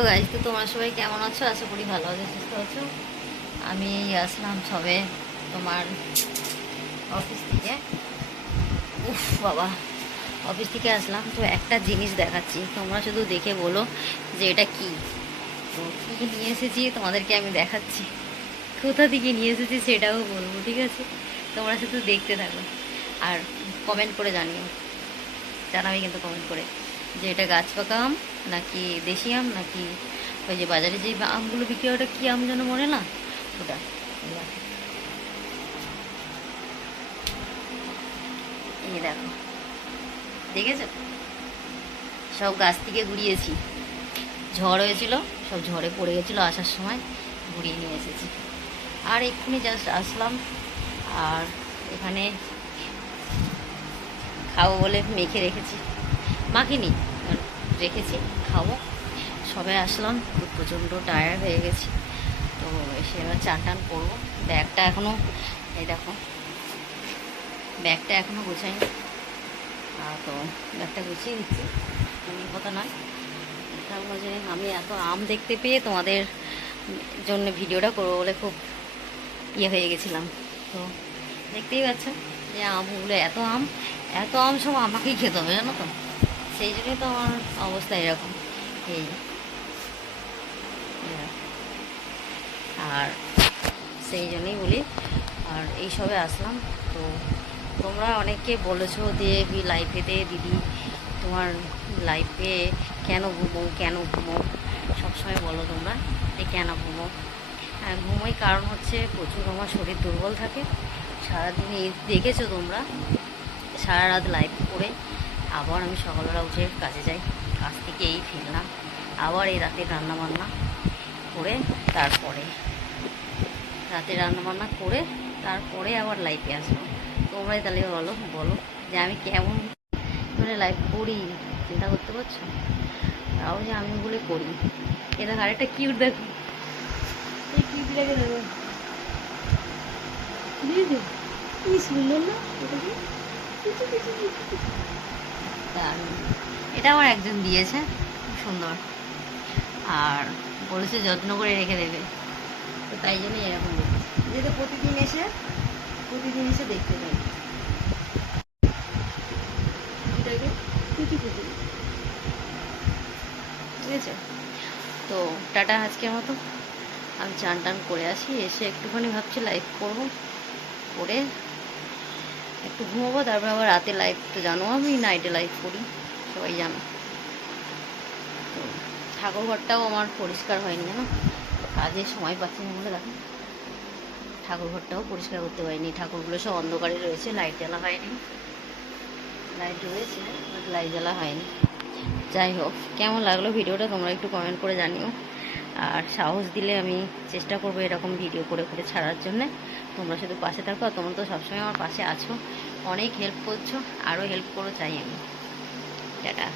তো গাইজ, তো তোমরা সবাই কেমন আছো? আশা করি ভালো আছো, সুস্থ আছো। আমি আসলাম সবে তোমার অফিস থেকে। উফ বাবা, অফিস থেকে আসলাম তো একটা জিনিস দেখাচ্ছি, তোমরা শুধু দেখে বলো যে এটা কি। তো কী নিয়ে এসেছি তোমাদেরকে আমি দেখাচ্ছি, কোথা থেকে নিয়ে এসেছি সেটাও বলবো, ঠিক আছে? তোমরা শুধু দেখতে থাকো আর কমেন্ট করে জানিও, জানাবে কিন্তু কমেন্ট করে যে এটা গাছ পাকা আম নাকি দেশি আম, নাকি ওই যে বাজারে যে আমগুলো বিক্রি হয় ওটা কী আম যেন মনে না, ওটা। এই দেখো, দেখেছো? সব গাছ থেকে গুড়িয়েছি, ঝড় হয়েছিল, সব ঝড়ে পড়ে গেছিলো, আসার সময় গুড়িয়ে নিয়ে এসেছি। আর এক্ষুনি জাস্ট আসলাম, আর এখানে খাবো বলে মেখে রেখেছি, মাখিনি, রেখেছি, খাবো। সবে আসলাম, প্রচণ্ড টায়ার্ড হয়ে গেছি। তো এসে এবার চান টান করবো। ব্যাগটা এখনও, এই দেখো, ব্যাগটা এখনও গোছাইনি। তো ব্যাগটা গুছিয়ে দিচ্ছি, এমনি কথা নয়। এটা হলো যে আমি এত আম দেখতে পেয়ে তোমাদের জন্য ভিডিওটা করবো বলে খুব হয়ে গেছিলাম। তো দেখতেই পাচ্ছ যে আমগুলো, এত আম, এত আম সব আমাকেই খেতে হবে, জানো তো? সেই জন্যই তো আমার অবস্থা এরকম। এই আর সেই জন্যই বলি। আর এই সবে আসলাম। তো তোমরা অনেকে বলেছো যে লাইফেতে দিদি তোমার লাইফে কেন ঘুমো, কেন ঘুমো, সবসময় বলো তোমরা যে কেন ঘুমো। হ্যাঁ, ঘুমোই, কারণ হচ্ছে প্রচুর আমার শরীর দুর্বল থাকে। সারাদিন দেখেছো তোমরা, সারা রাত লাইভ করে আবার আমি সকালবেলা উঠে কাজে যাই, কাজ থেকে এই ফিরলাম, আবার এই রাতে রান্নাবান্না করে তারপরে তারপরে আবার লাইফে আসবো। তোমরাই তাহলে বলো বলো যে আমি কেমন করে লাইফ করি, চিন্তা করতে পারছো? তাও যে আমি বলে করি। এটা আরেকটা কিউট দেখো, এই কিউটটাকে দেখো, কি সুন্দর না? এটা আমার একজন দিয়েছে, খুব সুন্দর, আর বলেছে যত্ন করে রেখে দেবে। তো তাই জন্যই এরকম দেখেছি, যেহেতু প্রতিদিন এসে দেখতে পাই এটাকে, কুচি কুচি, ঠিক আছে? তো টাটা আজকের মতো। আমি চান টান করে আসি, এসে একটুখানি ভাবছি লাইভ করবো, করে একটু ঘুমাবো, তারপর আবার রাতে লাইভ, তো জানো আমি নাইটে লাইভ করি, সবাই জানো। তো ঠাকুর ঘরটাও আমার পরিষ্কার হয়নি, জানো, কাজের সময় পাচ্ছি না বলে। দেখো, ঠাকুর ঘরটাও পরিষ্কার করতে পারিনি, ঠাকুরগুলো সব অন্ধকারে রয়েছে, লাইট জ্বালা হয়নি। লাইট রয়েছে, বাট লাইট জ্বালা হয়নি। যাই হোক, কেমন লাগলো ভিডিওটা তোমরা একটু কমেন্ট করে জানিও। আর সাহস দিলে আমি চেষ্টা করবো এরকম ভিডিও করে করে ছাড়ার জন্যে। তোমরা শুধু পাশে থাকো, আর তোমরা তো সবসময় আমার পাশে আছো, অনেক হেল্প করছো, আরও হেল্প করো চাই আমি। টাটা।